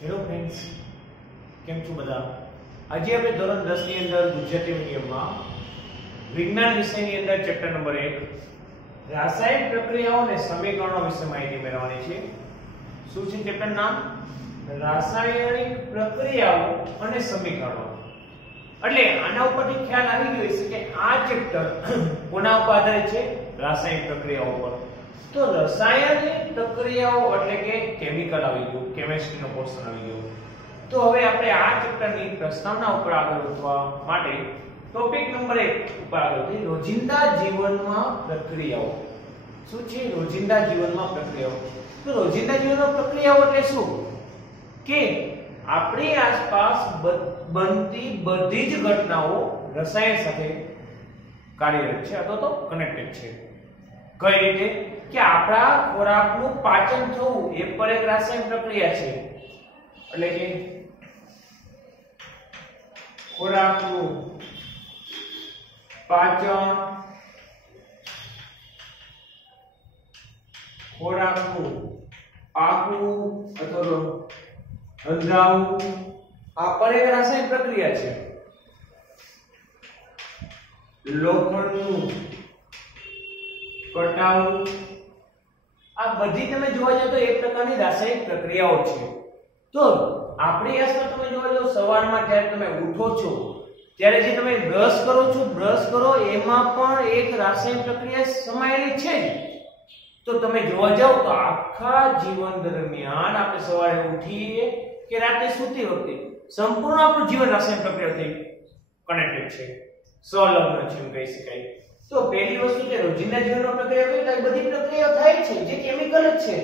Hello friends, કેમ છો બધા? આજે આપણે ધોરણ 10 ની અંદર ગુજરાતી મીડિયમમાં વિજ્ઞાન વિષયની અંદર ચેપ્ટર નંબર 1 રાસાયણિક પ્રક્રિયાઓ અને સમીકરણો વિશે માહિતી મેળવવાની છે. શું છે ચેપ્ટર નામ? રાસાયણિક પ્રક્રિયાઓ અને સમીકરણો. એટલે આના ઉપરથી ખ્યાલ આવી ગયો છે કે આ ચેપ્ટર કોના ઉપર આધારિત છે? રાસાયણિક પ્રક્રિયાઓ પર. તો રાસાયણિક પ્રક્રિયાઓ એટલે કે કેમિકલ આવી ગયું, કેમિસ્ટ્રી નો પોર્શન આવી ગયો. તો હવે આપણે આ ચેપ્ટરની પ્રસ્તાવના ઉપર આગળ વધવા માટે ટોપિક નંબર 1 ઉપર આગળ વધી રોજિંદા જીવનમાં પ્રક્રિયાઓ. શું છે રોજિંદા જીવનમાં પ્રક્રિયાઓ? તો રોજિંદા જીવનમાં પ્રક્રિયાઓ એટલે શું? કે આપણી આસપાસ બનતી બધી જ ઘટનાઓ રસાયણ સાથે કાર્યરત છે અથવા તો કનેક્ટેડ છે. કઈ રીતે? કે આપણા ખોરાકનું પાચન થવું એ પણ એક રાસાયણિક પ્રક્રિયા છે. એટલે કે ખોરાકનું પાચન, ખોરાકનું પાકવું અથવા હંધાવું આ પણ એક રાસાયણિક પ્રક્રિયા છે. લોખંડનું કટાવું આ બધી તમે જોવા જાવ તો એક પ્રકારની રાસાયણિક પ્રક્રિયાઓ છે. તો આપણી આસપાસ તમે જોવા જાવ સવારમાં જ્યારે તમે ઉઠો છો ત્યારે જે તમે બ્રશ કરો એમાં પણ એક રાસાયણિક પ્રક્રિયા સમાયેલી છે. તો તમે જોવા જાવ તો આખા જીવન દરમિયાન આપણે સવારે ઉઠીએ કે રાતે સૂતી વખતે સંપૂર્ણ આપણું જીવન રાસાયણિક પ્રક્રિયાથી કનેક્ટેડ છે, સંલગ્ન છે એમ કહી શકાય. તો પહેલી વસ્તુ છે રોજિંદા જીવનમાં પ્રક્રિયા કઈ બધી પ્રક્રિયાઓ થાય છે જે કેમિકલ જ છે.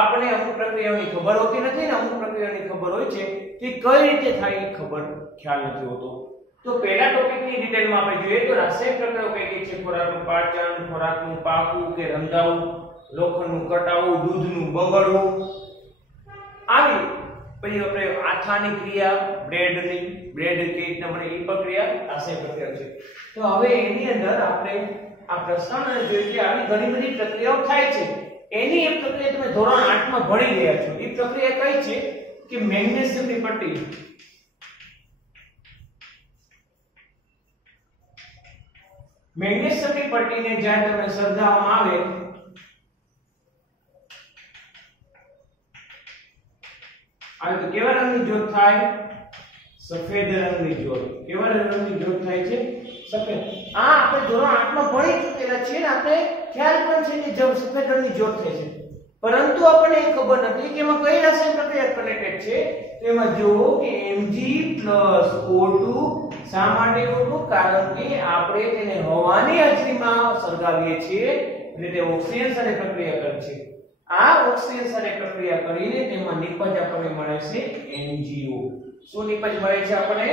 આપણે અમુક પ્રક્રિયાઓની ખબર હોતી નથી ને અમુક પ્રક્રિયાઓની ખબર હોય છે કે કઈ રીતે થાય એ ખ્યાલ નથી હોતો. તો પહેલા ટોપિકની ડિટેલમાં આપણે જોઈએ તો રાસાયણિક પ્રક્રિયાઓ કઈ કઈ છે? ખોરાકનું પાચન, ખોરાકનું પાકવું કે રંધાવું, લોખંડનું કટાવું, દૂધનું બગડવું. આવી પછી આપણે આથાની ક્રિયા, બ્રેડ કે રીતના બને એ પ્રક્રિયા રાસાયણિક પ્રક્રિયા છે. તો હવે એની અંદર આપણે આ પ્રસ્તાવના જોઈએ કે આવી ઘણી બધી પ્રક્રિયાઓ થાય છે. એની એક પ્રક્રિયા તમે ધોરણ 8 માં ભણી ગયા છો. એ પ્રક્રિયા કઈ છે? કે મેગ્નેશિયમની પટ્ટી. મેગ્નેશિયમની પટ્ટીને જ્યારે તમે સળગાવવામાં આવે તો કેવા રંગની જ્યોત થાય? સફેદ રંગની જ્યોત. કેવા રંગની જ્યોત થાય છે? સફેદ. આ આપણે ધોરણ 8 માં ભણી ચૂકેલા છીએ ને આપણે ખ્યાલ પણ છે કે જબ સફેદ રંગની જ્યોત થાય છે. પરંતુ આપણને એ ખબર નથી કે એમાં કઈ રાસાયણિક પ્રક્રિયા કનેક્ટેડ છે. તો એમાં જુઓ કે Mg+O2. શા માટે O2? કારણ કે આપણે તેને હવાની હાજરીમાં સળગાવીએ છીએ એટલે તે ઓક્સિજન સાથે પ્રક્રિયા કરે છે. આ ઓક્સિજન સાથે પ્રક્રિયા કરીને તેમાં નિપજ આપણને મળે છે MgO. શું નિપજ મળે છે આપણને?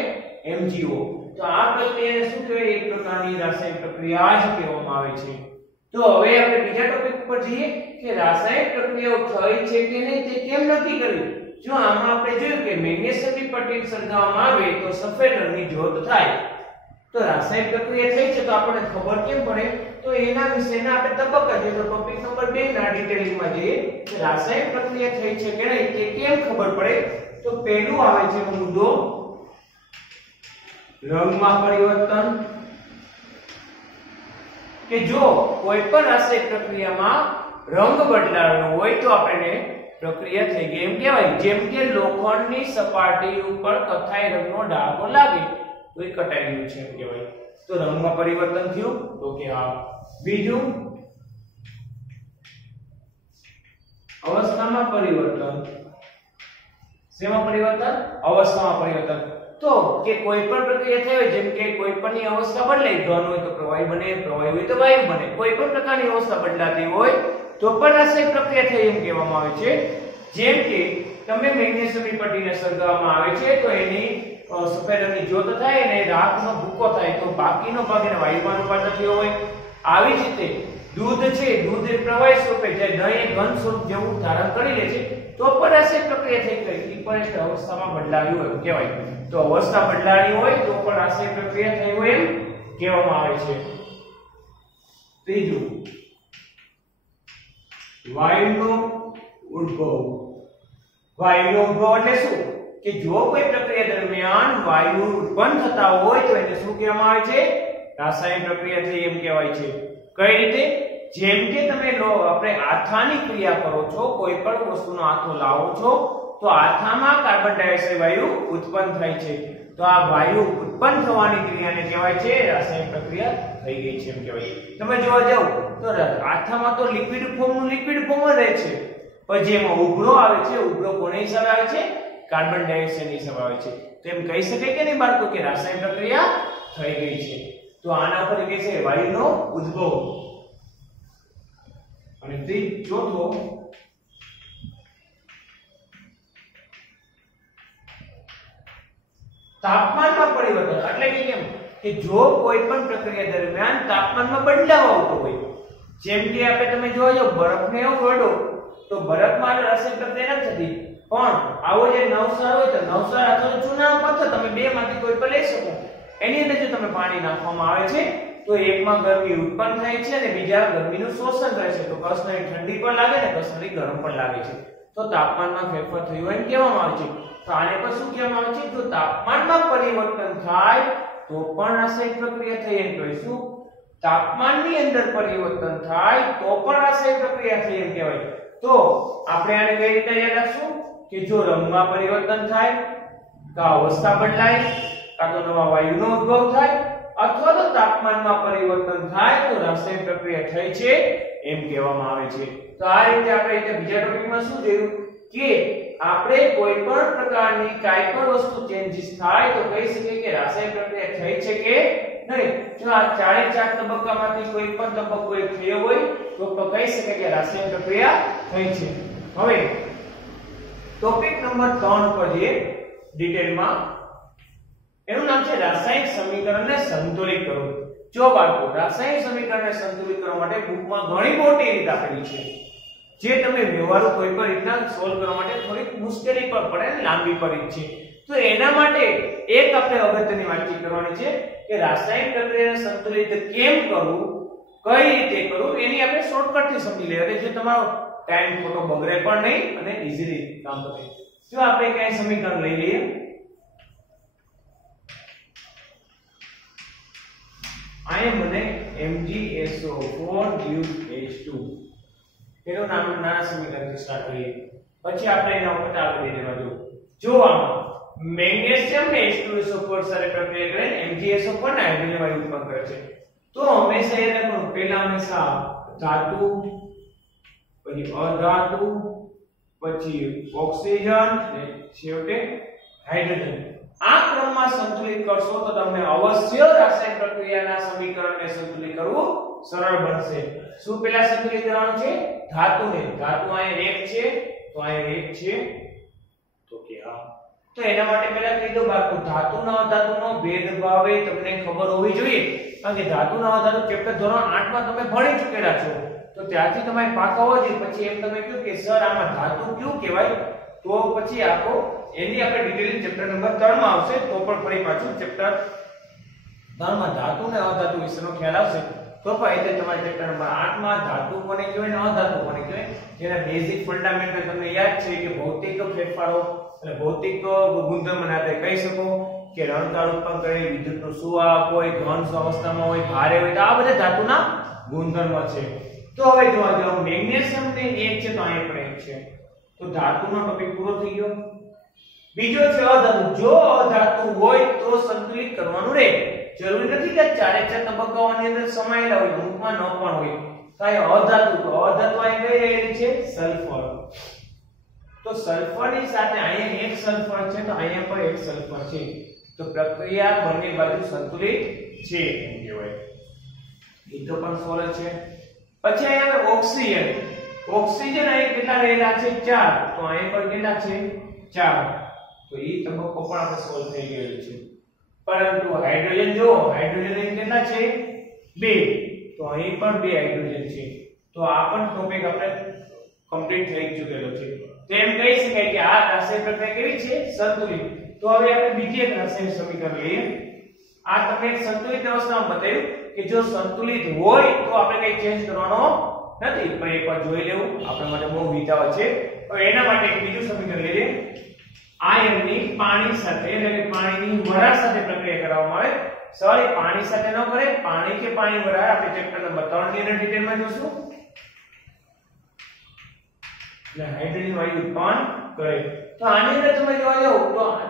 MgO. તો આ પ્રક્રિયાને શું કહેવાય? એક પ્રકારની રાસાયણિક પ્રક્રિયા જ કહેવામાં આવે છે. તો હવે આપણે બીજા ટોપિક ઉપર જઈએ કે રાસાયણિક પ્રક્રિયાઓ થઈ છે કે નહીં તે કેમ નક્કી કરવી? જો આમાં આપણે જોયું કે મેગ્નેશિયમની પટ્ટી સળગાવવામાં આવે તો સફેદ રંગની જ્યોત થાય. તો રાસાયણિક પ્રક્રિયા થઈ છે તો આપણને ખબર કેમ પડે? તો એના વિશેના આપણે તબક્કા જોઈએ. તો ટોપિક નંબર 2 ના ડિટેલિંગમાં જઈએ કે રાસાયણિક પ્રક્રિયા થઈ છે કે નહીં તે કેમ ખબર પડે? તો પહેલું આવે છે મુદ્દો રંગમાં પરિવર્તન. કે જો કોઈ પણ રાસાયણિક પ્રક્રિયામાં રંગ બદલાવાનો હોય તો આપણે પ્રક્રિયા થઈ ગઈ એમ કહેવાય. જેમ કે લોખંડની સપાટી ઉપર કથ્થાઈ રંગનો ડાઘો લાગે તો એ કટાઈ ગયું છે એમ કહેવાય. તો રંગમાં પરિવર્તન થયું તો કે હા. બીજું અવસ્થામાં પરિવર્તન. શેમાં પરિવર્તન? અવસ્થામાં પરિવર્તન. તો કે કોઈ પણ પ્રક્રિયા થઈ હોય જેમ કે કોઈ પણની અવસ્થા બદલાય, ઘન હોય તો પ્રવાહી બને, પ્રવાહી હોય તો વાયુ બને. કોઈ પણ પ્રકારની અવસ્થા બદલાતી હોય તો પણ રાસાયણિક પ્રક્રિયા થઈ એમ કહેવામાં આવે છે. જેમ કે તમે મેગ્નેશિયમની પટ્ટીને સળગાવવામાં આવે છે તો એની સફેદ રંગની જ્યોત થાય અને રાતનો ભૂકો થાય તો બાકીનો ભાગ એને વાયુમાં રૂપાંતર થયો હોય. આવી જ રીતે દૂધ છે, દૂધ એ પ્રવાહી સ્વરૂપે જાય દહીં ઘન સ્વરૂપ જેવું ધારણ કરી લે છે તો પણ રાસાયણિક પ્રક્રિયા થઈ ગઈ. એ પણ એક અવસ્થામાં બદલાવી હોય એમ કહેવાય. તો અવસ્થા બદલાવી હોય તો પણ રાસાયણિક પ્રક્રિયા થઈ હોય એમ કહેવામાં આવે છે. ત્રીજું વાયુનો ઉદ્ભવ. વાયુનો ઉદ્ભવ એટલે શું કે જો કોઈ પ્રક્રિયા દરમિયાન વાયુ ઉત્પન્ન થતા હોય તો એને શું કહેવામાં આવે છે? રાસાયણિક પ્રક્રિયા થઈ એમ કહેવાય છે. કઈ રીતે? જેમ કે તમે આપણે આથાની ક્રિયા કરો છો, કોઈ પણ વસ્તુનો આથો લાવો છો તો આથામાં કાર્બન ડાયોક્સાઇડ વાયુ ઉત્પન્ન થાય છે. તો આ વાયુ ઉત્પન્ન થવાની ક્રિયાને કહેવાય છે રાસાયણિક પ્રક્રિયા થઈ ગઈ છે એમ કહેવાય. તમે જોવા જાવ તો આથામાં તો લિક્વિડ ફોર્મનું લિક્વિડ ફોર્મ જ રહે છે, પણ જેમાં ઉભરો આવે છે, ઉભરો કોને હિસાબે આવે છે? કાર્બન ડાયોક્સાઇડ હિસાબે આવે છે. તો એમ કહી શકાય કે નહીં બાળકો કે રાસાયણિક પ્રક્રિયા થઈ ગઈ છે. તો આના પર કે છે વાયુનો ઉદ્ભવ. અને ચોથો તાપમાનમાં પરિવર્તન એટલે કે કેમ કે જો કોઈ પણ પ્રક્રિયા દરમિયાન તાપમાનમાં બદલાવ આવતો હોય, જેમ કે આપણે તમે જોવા જાવ બરફને એવો વડો તો બરફમાં રાસાયણિક પ્રક્રિયા નથી થતી, પણ આવો જે નવસાર હોય તો નવસાર અથવા ચૂનાનો પથ્થર તમે બે માંથી કોઈ પણ લઈ શકો, એની અંદર જો તમે પાણી નાખવામાં આવે છે તો એકમાં ગરમી ઉત્પન્ન થાય છે અને બીજા ગરમીનું શોષણ કરે છે. તો કસનરી ઠંડી પણ લાગે ને કસનરી ગરમ પણ લાગે છે. તો તાપમાનમાં ફેરફાર થયો એમ કહેવામાં આવે છે. તો આને પર શું કહેવામાં આવે છે? જો તાપમાનમાં પરિવર્તન થાય તો પણ રાસાયણિક પ્રક્રિયા થઈ એમ કહીશું. તાપમાનની અંદર પરિવર્તન થાય તો પણ રાસાયણિક પ્રક્રિયા થઈ એમ કહેવાય. તો આપણે આને કઈ રીતે યાદ રાખશું કે જો રંગમાં પરિવર્તન થાય, તો અવસ્થા બદલાય, કાં તો નવા વાયુનો ઉદ્ભવ થાય, અથવા તો તાપમાનમાં પરિવર્તન થાય તો રાસાયણિક પ્રક્રિયા થઈ છે એમ કહેવામાં આવે છે. તો આ રીતે આપણે બીજા ટોપિકમાં શું જોયું કે આપણે કોઈ પણ પ્રકારની કાઈ પણ વસ્તુ ચેન્જીસ થાય તો કહી શકીએ કે રાસાયણિક પ્રક્રિયા થઈ છે કે નહીં. જો આ ચારે ચાર તબક્કામાંથી કોઈ પણ તબક્કો એક થયો હોય તો કહી શકાય કે રાસાયણિક પ્રક્રિયા થઈ છે. હવે ટોપિક નંબર 3 પર જે ડિટેલમાં એનું નામ છે રાસાયણિક સમીકરણને સંતુલિત કરવું. જો બાળકો રાસાયણિક સમીકરણને સંતુલિત કરવા માટે બુકમાં ઘણી મોટી રીત આપેલી છે, જે તમે વ્યવહારુ કોઈ પણ રીતના સોલ્વ કરવા માટે થોડીક મુશ્કેલી પણ પડે અને લાંબી પડી છે. તો એના માટે એક આપણે અગત્યની વાતચીત કરવાની છે કે રાસાયણિક પ્રક્રિયાને સંતુલિત કેમ કરવું, કઈ રીતે કરવું, એની આપણે શોર્ટકટ થી સમજી લઈએ એટલે જે તમારો ટાઈમ ખોટો બગડે પણ નહીં અને ઈઝીલી કામ કરે. જો આપણે કઈ સમીકરણ લઈ લઈએ. આયા મને MgSO4 એનું નાના સમીકરણથી સ્ટાર્ટ કરીએ, પછી આપણે એના ઉપર આગળ વધીને જો આમાં મેગ્નેશિયમ ને H2SO4 સાથે પ્રક્રિયા કરે MgSO4 ને હાઇડ્રોજન વાયુ ઉત્પન્ન કરે છે. તો હંમેશા એને પણ પહેલા હંમેશા ધાતુ, પછી અધાતુ, પછી ઓક્સિજન અને છેવટે હાઇડ્રોજન. આ ક્રમમાં સંતુલિત કરશો તો તમને અવશ્ય રાસાયણિક પ્રક્રિયાના સમીકરણને સંતુલિત કરવું સરળ બનશે. શું પહેલા સંતુલિત કરવાનું છે? ધાતુને. ધાતુ અહીંયા 1 છે તો અહીંયા 1 છે તો કે હા. તો એના માટે પહેલા કહી દો બાળકો ધાતુના અધાતુનો ભેદભાવ તમને ખબર હોવી જોઈએ, કારણ કે ધાતુના અધાતુ ચેપ્ટર ધોરણ 8 માં તમે ભણી ચૂકેલા છો. તો ત્યાંથી તમારે પાકા હોવા જોઈએ. પછી એમ તમે કહ્યું કે સર આમાં ધાતુ કયું કહેવાય, તો પછી આખો એની આપણે ડિટેલિંગ ચેપ્ટર નંબર 3 માં આવશે. તો પણ ફરી પાછું ચેપ્ટર 3 માં ધાતુ અને અધાતુ વિશેનો ખ્યાલ આવશે. તો પણ એટલે તમારે ચેપ્ટર નંબર 8 માં ધાતુ કોને કહેવાય અને અધાતુ કોને કહેવાય જેના બેઝિક ફંડામેન્ટલ તમને યાદ છે કે ભૌતિક ફેરફારો અને ભૌતિક ગુણધર્મને આપણે કહી શકો કે રણકાળ ઉત્પન્ન કરે, વિદ્યુતનું સુવાહક હોય, ઘન અવસ્થામાં હોય, ભારે હોય, તો આ બધા ધાતુના ગુણધર્મ છે. તો હવે જોવા જાવ મેગ્નેશિયમ ને 1 છે તો અહીંયા પણ 1 છે. તો ધાતુનો ટોપિક પૂરો થઈ ગયો. બીજો છે અધાતુ. જો અધાતુ હોય તો સંતુલિત કરવાનું રહે. જરૂરી નથી કે ચારે ચાર તબક્કાઓની અંદર સમાયેલા હોય, અમુકમાં ન પણ હોય. કાય અધાતુ, તો અધાતુ અહીં કઈ રહેલી છે? સલ્ફર. તો સલ્ફરની સાથે અહીંયા એક સલ્ફર છે તો અહીંયા પણ એક સલ્ફર છે. તો પ્રક્રિયા બંને બાજુ સંતુલિત છે એમ કહેવાય. એ તો પણ સોલ્વ છે. પછી અહીંયા ઓક્સિજન. ઓક્સિજન અહીં કેટલા રહેલા છે? 4. તો અહીં પણ કેટલા છે? 4. તો એ તબક્કો પણ આપણે સોલ્વ થઈ ગયો છે. પરંતુ હાઇડ્રોજન જો હાઇડ્રોજન અહીં કેટલા છે? 2. તો અહીં પણ 2 હાઇડ્રોજન છે. તો આ પણ ટોપિક આપણે કમ્પ્લીટ થઈ ચૂકેલો છે. તો એમ કહી શકાય કે આ રાસાયણિક પ્રક્રિયા કેવી છે? સંતુલિત. તો હવે આપણે બીજી એક રાસાયણિક સમીકરણ લઈએ. આ તમને એક સંતુલિત અવસ્થામાં બતાવ્યું કે જો સંતુલિત હોય તો આપણે કઈ ચેન્જ કરવાનો નથી, પણ એકવાર જોઈ લેવું આપણા માટે બહુ વિચાર છે. હવે એના માટે એક બીજું સમીકરણ લઈએ. પાણી સાથે એટલે કે પાણીની વરાળ સાથે પ્રક્રિયા કરવામાં આવે. સોરી, પાણી સાથે ન કરે, પાણી કે પાણી વરાળ આપણે ચેપ્ટર નંબર 3 ની અંદર ડિટેલમાં જોશું. એટલે હાઇડ્રોજન વાયુ ઉત્પન્ન કરે. તો આની અંદર તમે જોવા જાવ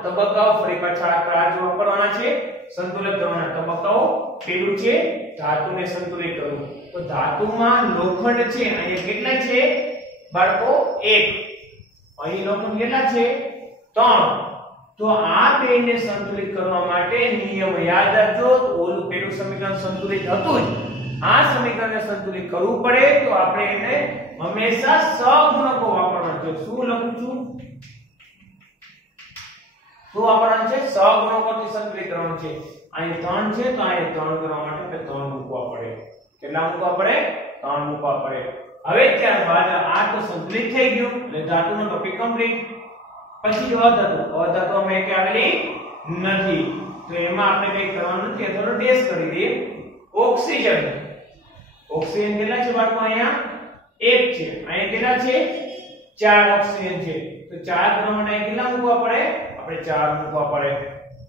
તો તબક્કાઓ ફરી પાછા આ જો વાપરવાના છે. સંતુલિત કરવાના તબક્કાઓ. પેલું છે ધાતુને સંતુલિત કરવું. તો ધાતુમાં લોખંડ છે, અહીંયા કેટલા છે બાળકો? 1. અહીં લોખંડ કેટલા છે? 3. તો આ બેને સંતુલિત કરવા માટે નિયમ યાદ રાખજો. ઓલું પેલું સમીકરણ સંતુલિત હતું જ. આ સમીકરણને સંતુલિત કરવું પડે તો આપણે એને હંમેશા સહગુણકો વાપરવાના છે. શું લખું છું? શું વાપરવાનું છે? સહગુણકોથી સંતુલિત કરવાનું છે. અહીં 3 છે તો અહીં 3 કરવા માટે આપણે 3 મૂકવા પડે. કેટલા મૂકવા પડે? 3 મૂકવા પડે. હવે ત્યારબાદ આ તો સંતુલિત થઈ ગયું એટલે ધાતુનો ટોપિક કમ્પ્લીટ. પછી જો અધાતુ અમે કે આવેલી નથી તો એમાં આપણે કંઈ કરવાનું નથી, થોડો ડેશ કરી દઈએ. ઓક્સિજન. ઓક્સિજન કેટલા છે બાળકો? અહીંયા 1 છે. અહીંયા કેટલા છે? 4 ઓક્સિજન છે. તો 4 કરવા માટે કેટલા મૂકવા પડે? આપણે 4 મૂકવા પડે.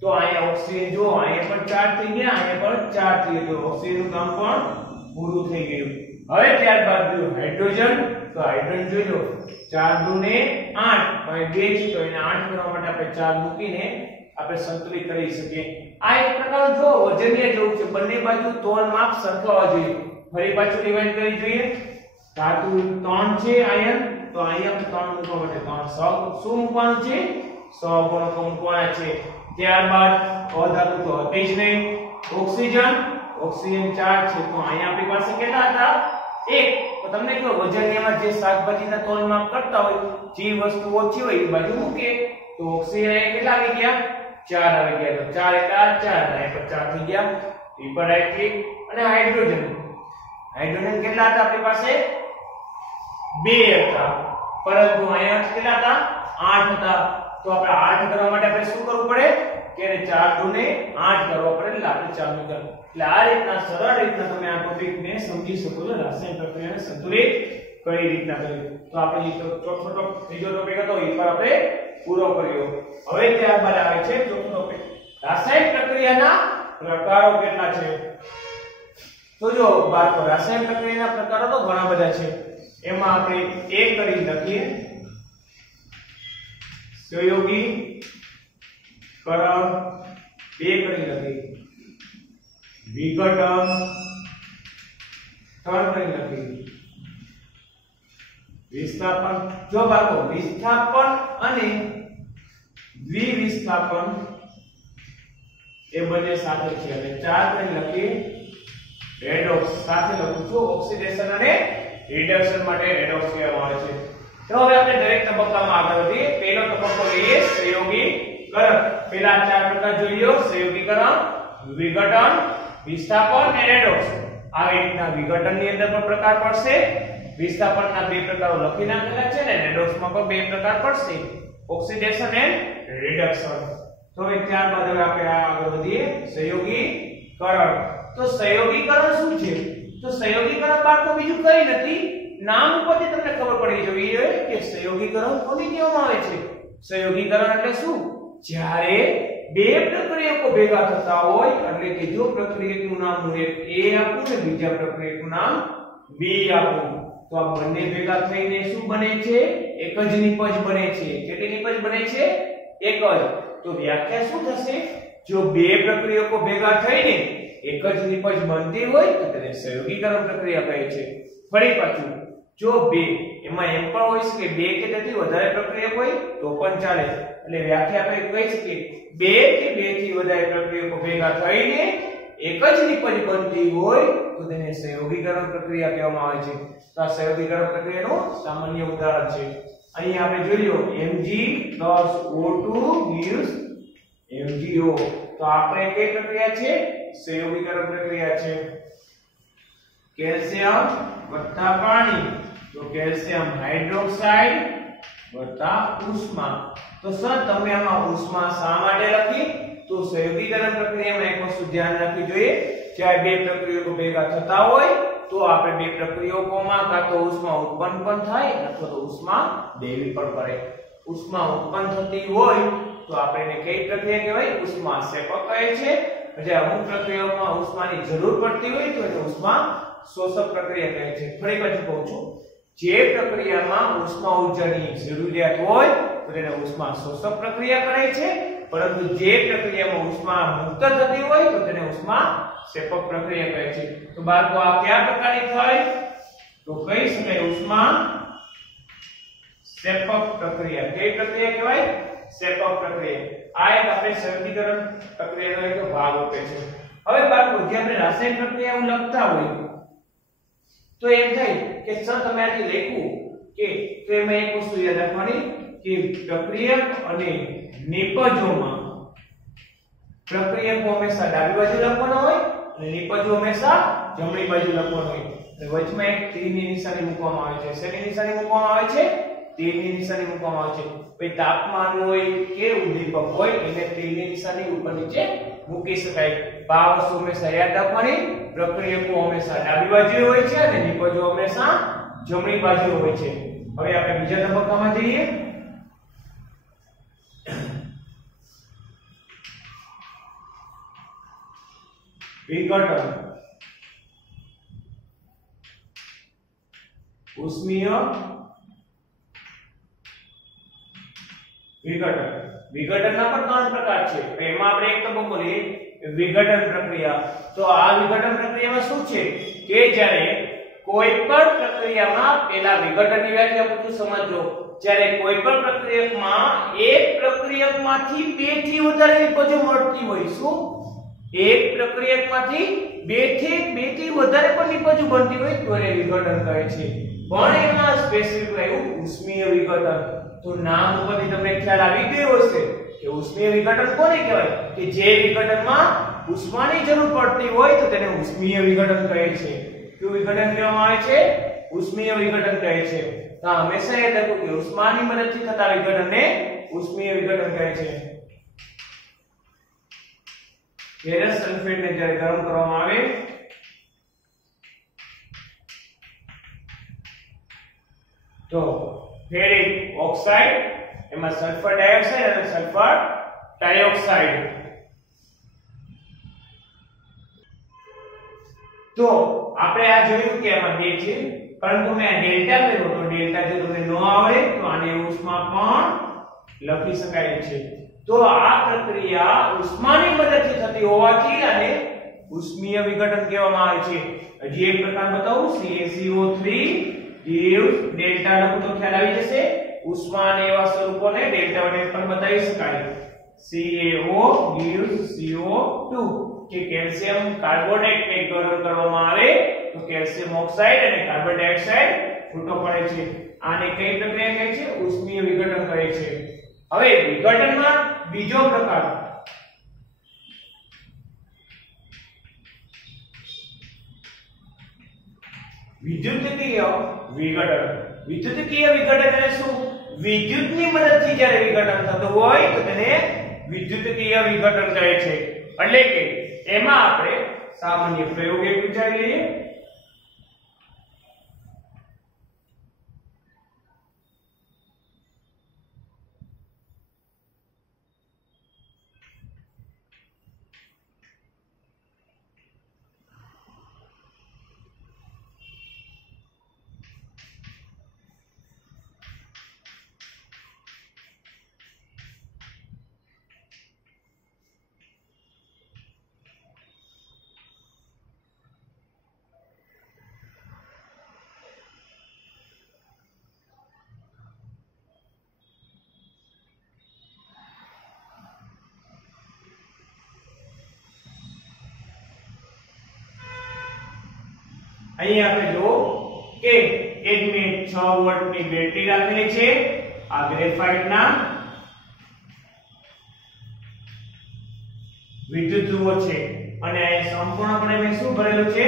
તો અહીંયા ઓક્સિજન જો અહીંયા પણ 4 થઈ ગયા, અહીંયા પણ 4 થઈ ગયો. ઓક્સિજનનું કામ પણ પૂરું થઈ ગયું. હવે ત્યારબાદ જો હાઇડ્રોજન. તો હાઇડ્રોજન જોઈ લો 4 દુ ને 8, હવે 2 છે તો એને 8 કરવા માટે આપણે 4 મૂકીને આપણે સંતુલિત કરી શકીએ. આ એક પ્રકારનું જો વજનીય જેવું છે. બંને બાજુ તોલ માપ સરખાવવા જોઈએ. ફરી પાછું ડિવાઇડ કરી જોઈએ. ધાતુ 3 છે આયન, તો આયન 3 મૂકવા માટે 3 શું મૂકવાનું છે? સહગુણકો મૂકવાના છે. ત્યારબાદ અધાતુ તો હતી જ નહીં. ઓક્સિજન. ઓક્સિજન 4 છે તો અહીંયા આપણી પાસે કેટલા હતા? 1. તો તમને કહો વજનીયમાં જે શાકભાજીના તોલ માપ કરતા હોય, જે વસ્તુ ઓછી હોય એ બાજુ મૂકે. તો ઓક્સિજન કેટલા આવી ગયા? 4 આવી ગયા. તો 4 * 4 અહીંયા પર 4 થઈ ગયા. એ પર રાઈટ ક્લિક. અને હાઇડ્રોજન. હાઇડ્રોજન કેટલા હતા આપણી પાસે? 2 હતા. પરંતુ અહીંયા કેટલા હતા? 8 હતા. તો આપણે 8 કરવા માટે આપણે શું કરવું પડે? કે 4 દુ ને 8 કરવા પડે. એટલે આપણે 4 મીટર. એટલે આ રીતના સરળ રીતના તમે આ ટોપિકને સમજી શકો છો. રાસાયણિક પ્રક્રિયાને સંતુલિત કઈ રીતના કરવી. તો આપણે ચોથો ત્રીજો ટોપિક હતો એ પર આપણે પૂરો કર્યો. હવે ત્યારબાદ આવે છે ચોથો ટોપિક. રાસાયણિક પ્રક્રિયાના પ્રકારો કેટલા છે? તો જો બાળકો રાસાયણિક પ્રક્રિયાના પ્રકારો તો ઘણા બધા છે. એમાં આપણે એક કરી લખીએ. સહયોગી કરણ. 2 કરી લખીએ. વિઘટન. 3 કરી લખીએ. વિસ્થાપન. જો બાળકો વિસ્થાપન અને દ્વિવિસ્થાપન એ બંને સાથે છે એટલે 4 કરી લખીએ. રેડોક્સ સાથે લખું છું. ઓક્સિડેશન અને રિડક્શન માટે રેડોક્સ કહેવામાં આવે છે. તો હવે આપણે દરેક તબક્કામાં આગળ વધીએ. પહેલો તબક્કો લઈએ સંયોગીકરણ. પહેલા 4 પ્રકાર જોઈ લો. સંયોગીકરણ, વિઘટન, વિસ્થાપન અને રેડોક્સ. આવી રીતના વિઘટનની અંદર પણ પ્રકાર પડશે. વિસ્થાપનના 2 પ્રકારો લખી નાખેલા છે ને રેડોક્સમાં પણ 2 પ્રકાર પડશે. Oxidation and reduction. તો હવે ત્યારબાદ હવે આપણે આગળ વધીએ. સંયોગીકરણ. તો સંયોગીકરણ શું છે? તો સંયોગીકરણ બાળકો બીજું કંઈ નથી. નામ ઉપરથી તમને ખબર પડી જોઈએ કે સંયોગીકરણ કોને કહેવામાં આવે છે. સંયોગીકરણ એટલે શું? જ્યારે 2 પ્રક્રિયકો ભેગા થતા હોય એટલે કે જો પ્રક્રિયકનું નામ હું એક A આપું ને બીજા પ્રક્રિયકનું નામ B આપું તો આ બંને ભેગા થઈને શું બને છે? એક જ નિપજ બને છે. કેટલી નિપજ બને છે? એક જ. તો વ્યાખ્યા શું થશે? જો 2 પ્રક્રિયકો ભેગા થઈને એક જ નિપજ બનતી હોય તો તેને સંયોગીકરણ પ્રક્રિયા કહે છે. ફરી પાછું જો 2 એમાં એમ પણ હોય છે કે 2 કે તેથી વધારે પ્રક્રિયક હોય તો પણ ચાલે. એટલે વ્યાખ્યા આપણે કહી શકીએ 2 કે 2 થી વધારે પ્રક્રિયકો ભેગા થઈને એક જ નિપજ બનતી હોય તો તેને સંયોગીકરણ પ્રક્રિયા કહેવામાં આવે છે. તો આ સંયોગીકરણ પ્રક્રિયાનું સામાન્ય ઉદાહરણ છે. અહીં આપણે જોઈ લો Mg+O2 gives MgO. તો આપણે કઈ પ્રક્રિયા છે? સંયોગીકરણ પ્રક્રિયા છે. કેલ્શિયમ વત્તા પાણી તો કેલ્શિયમ હાઇડ્રોક્સાઇડ વત્તા ઉષ્મા. તો સર તમે આમાં ઉષ્મા શા માટે લખી? તો સંયોગીકરણ પ્રક્રિયામાં એક વસ્તુ ધ્યાન રાખવી જોઈએ. જ્યારે 2 પ્રક્રિયકો ભેગા થતા હોય તો આપણે 2 પ્રક્રિયકોમાં કાં તો ઉષ્મા ઉત્પન્ન પણ થાય અથવા તો ઉષ્મા દેવી પણ પડે. ઉષ્મા ઉત્પન્ન થતી હોય તો આપણે એને કઈ પ્રક્રિયા કહેવાય? ઉષ્મા ક્ષેપક કહે છે. એટલે અમુક પ્રક્રિયાઓમાં ઉષ્માની જરૂર પડતી હોય તો એને ઉષ્મા શોષક પ્રક્રિયા કહે છે. ફરી પાછું કહું છું, જે પ્રક્રિયામાં ઉષ્મા ઊર્જાની જરૂરિયાત હોય તો તેને ઉષ્મા શોષક પ્રક્રિયા કહે છે, પરંતુ જે પ્રક્રિયામાં ઉષ્મા મુક્ત થતી હોય તો તેને ઉષ્મા ક્ષેપક પ્રક્રિયા કહે છે. તો બાળકો આ કયા પ્રકારની થઈ? તો કહી શકાય ઉષ્મા ક્ષેપક પ્રક્રિયા. કઈ પ્રક્રિયા કહેવાય? ક્ષેપક પ્રક્રિયા. આ એક આપણે સરળીકરણ પ્રક્રિયાનો એક ભાગ આપે છે. હવે બાળકો જે આપણે રાસાયણિક પ્રક્રિયાઓ લખતા હોય તો એમ થાય કે સર તમે આથી લખ્યું કે તો એમાં એક વસ્તુ યાદ રાખવાની કે પ્રક્રિયક અને નિપજોમાં પ્રક્રિયકો હંમેશા ડાબી બાજુ લખવાનો હોય અને નિપજો હંમેશા જમણી બાજુ લખવાનો હોય. વચમાં એક તીરની નિશાની મૂકવામાં આવે છે. શેની નિશાની મૂકવામાં આવે છે? તીરની નિશાની મૂકવામાં આવે છે. પછી તાપમાન હોય કે ઉદ્દીપક હોય એને તીરની નિશાની ઉપર નીચે મૂકી શકાય. આ વસ્તુ હંમેશા યાદ રાખવાની. પ્રક્રિયકો હંમેશા ડાબી બાજુએ હોય છે અને નિપજો હંમેશા જમણી બાજુએ હોય છે. હવે આપણે બીજા તબક્કામાં જઈએ. વિઘટન. ઉષ્મીય વિઘટન. વિઘટનના પણ 3 પ્રકાર છે. એમાં આપણે એક તબક્કો લઈએ વિઘટન પ્રક્રિયા. તો આ વિઘટન પ્રક્રિયામાં શું છે કે જ્યારે કોઈ પણ પ્રક્રિયામાં પેલા વિઘટનની વ્યાખ્યા પૂછું સમજો. જ્યારે કોઈ પણ પ્રક્રિયકમાં એક પ્રક્રિયકમાંથી 2 થી વધારે નિપજો મળતી હોય. શું? એક પ્રક્રિયકમાંથી 2 થી વધારે પણ નિપજો બનતી હોય તો એને વિઘટન કહે છે. પણ એમાં સ્પેસિફિક આવ્યું ઉષ્મીય વિઘટન. તો નામ ઉપરથી તમને ખ્યાલ આવી ગયો હશે કે ઉષ્મીય વિઘટન કોને કહેવાય? કે જે વિઘટનમાં ઉષ્માની જરૂર પડતી હોય તો તેને ઉષ્મીય વિઘટન કહે છે. કયું વિઘટન કહેવામાં આવે છે? ઉષ્મીય વિઘટન કહે છે. તો હંમેશા યાદ રાખો કે ઉષ્માની મદદથી થતા વિઘટનને ઉષ્મીય વિઘટન કહે છે. ફેરસ સલ્ફેટને જ્યારે ગરમ કરવામાં આવે તો ફેરિક ઓક્સાઇડ એમાં સલ્ફર ડાયોક્સાઇડ અને સલ્ફર ડાયોક્સાઇડ. તો આપણે આ જોયું કે આમાં 2 છે, પરંતુ મેં આ ડેલ્ટા કર્યો તો ડેલ્ટા જો તમને ન આવડે તો આને ઉષ્મા પણ લખી શકાય છે. તો આ પ્રક્રિયા ઉષ્માની મદદથી થતી હોવાથી આને ઉષ્મીય વિઘટન કહેવામાં આવે છે. હજી એક પ્રકાર બતાવું. CaCO3 gives ડેલ્ટા લખો તો ખ્યાલ આવી જશે. ઉષ્મા અને એવા સ્વરૂપોને ડેલ્ટા વડે પણ બતાવી શકાય. CaO gives CO2 કે કેલ્શિયમ કાર્બોનેટ ને ગરમ કરવામાં આવે તો કેલ્શિયમ ઓક્સાઇડ અને કાર્બન ડાયોક્સાઇડ છૂટો પડે છે. આને કઈ પ્રક્રિયા કહે છે? ઉષ્મીય વિઘટન કહે છે. હવે વિઘટનમાં બીજો પ્રકાર વિદ્યુતીય વિઘટન. વિદ્યુતીય વિઘટન એટલે શું? વિદ્યુતની મદદથી જ્યારે વિઘટન થતું હોય તો તેને વિદ્યુતીય વિઘટન કહે છે. એટલે કે એમાં આપણે સામાન્ય પ્રયોગ એક વિચારી લઈએ. અહીં આપણે જો કે એક મેં 6 વોલ્ટની બેટરી રાખેલી છે. આ ગ્રેફાઇટના વિદ્યુત ધ્રુવો છે અને અહીં સંપૂર્ણપણે મેં શું ભરેલું છે?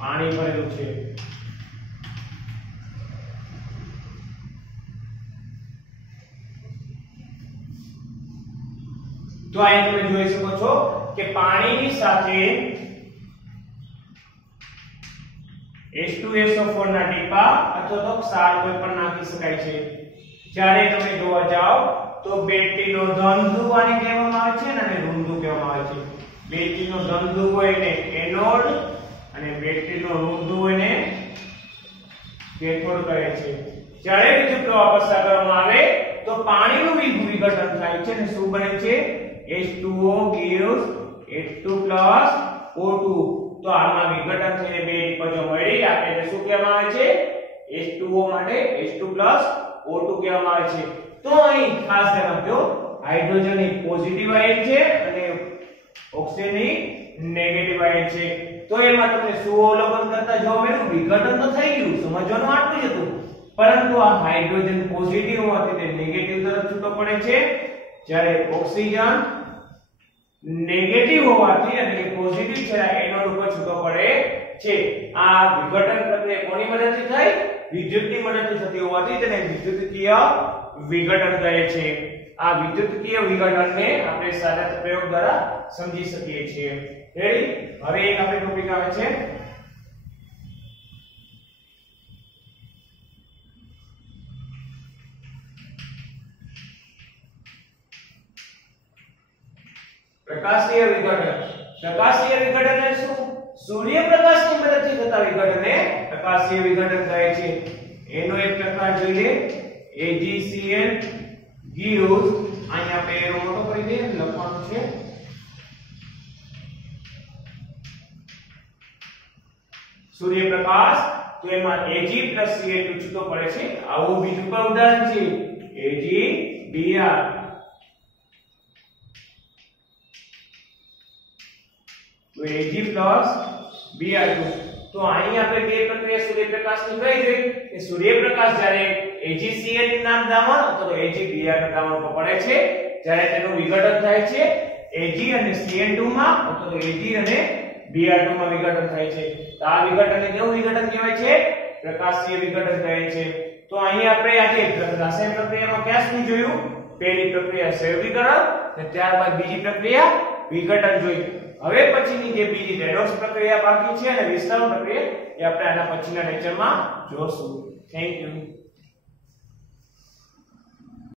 પાણી ભરેલું છે. તો અહીં તમે જોઈ શકો છો કે પાણીની સાથે H2SO4 ના ટીપા અથવા તો ક્ષાર કોઈ પણ નાખી શકાય છે. જ્યારે તમે જોવા જાઓ તો બેટીનો ધન ધ્રુવ આને કહેવામાં આવે છે અને ઋણ ધ્રુવ કહેવામાં આવે છે. બેટીનો ધન ધ્રુવ હોય એને એનોડ અને બેટીનો ઋણ ધ્રુવ હોય એને કેથોડ કહે છે. જ્યારે વિદ્યુત પ્રવાહ પસાર કરવામાં આવે તો પાણીનું વિઘટન થાય છે અને શું બને છે? H2O gives H2 O2. તો આમાં વિઘટન થઈને બે નિપજો મળી આપે એટલે શું કહેવામાં આવે છે? H2O માટે H2 O2 કહેવામાં આવે છે. તો અહીં ખાસ ધ્યાન આપજો, હાઇડ્રોજન એ પોઝિટિવ આયન છે અને ઓક્સિજન એ નેગેટિવ આયન છે. તો એમાં તમને શું અવલોકન કરતા જોવા મળ્યું? વિઘટન તો થઈ ગયું, સમજવાનું આટલું જ હતું, પરંતુ આ હાઇડ્રોજન પોઝિટિવ હોવાથી તે નેગેટિવ તરફ છૂટો પડે છે, જ્યારે ઓક્સિજન નેગેટિવ હોવાથી અને કે પોઝિટિવ છે એનોડ ઉપર છૂટો પડે છે. આ વિઘટન પ્રક્રિયા કોની મદદથી થાય? વિદ્યુતની મદદથી થતી હોવાથી તેને વિદ્યુતીય વિઘટન કહે છે. આ વિદ્યુતીય વિઘટનને આપણે સાદા પ્રયોગ દ્વારા સમજી શકીએ છીએ. રેડી? હવે એક આપણે ટોપિક આવે છે પ્રકાશીય વિઘટન. પ્રકાશીય વિઘટન એટલે શું? સૂર્યપ્રકાશની મદદથી થતા વિઘટનને પ્રકાશીય વિઘટન કહે છે. એનો એક પ્રકાર જોઈએ, AgCl gives, અહીંયા આપણે એરો મોટો કરી દઈએ, લખવાનું છે સૂર્યપ્રકાશ, તો એમાં Ag+Cl2 છૂટો પડે છે. આવું બીજું પણ ઉદાહરણ છે, AgBr. તો Ag+Br2. તો અહીં આપણે બે પ્રક્રિયા સૂર્યપ્રકાશની કઈ જોઈ કે સૂર્યપ્રકાશ જ્યારે AgCl ના દ્રાવણ અથવા તો AgBr ના દ્રાવણ પર પડે છે, જ્યારે તેનું વિઘટન થાય છે Ag અને Cl2 માં અથવા તો Ag અને Br2 માં વિઘટન થાય છે. તો આ વિઘટનને કેવું વિઘટન કહેવાય છે? પ્રકાશીય વિઘટન કહે છે. તો અહીં આપણે આજે રાસાયણિક પ્રક્રિયામાં ક્યાં સુધી જોયું? પહેલી પ્રક્રિયા સંયોગીકરણ અને ત્યારબાદ બીજી પ્રક્રિયા વિઘટન જોઈ. હવે પછીની જે બીજી રેડોક્સ પ્રક્રિયા બાકી છે અને વિસ્તરણ પ્રક્રિયા એ આપણે આના પછીના લેક્ચરમાં જોશું. Thank you.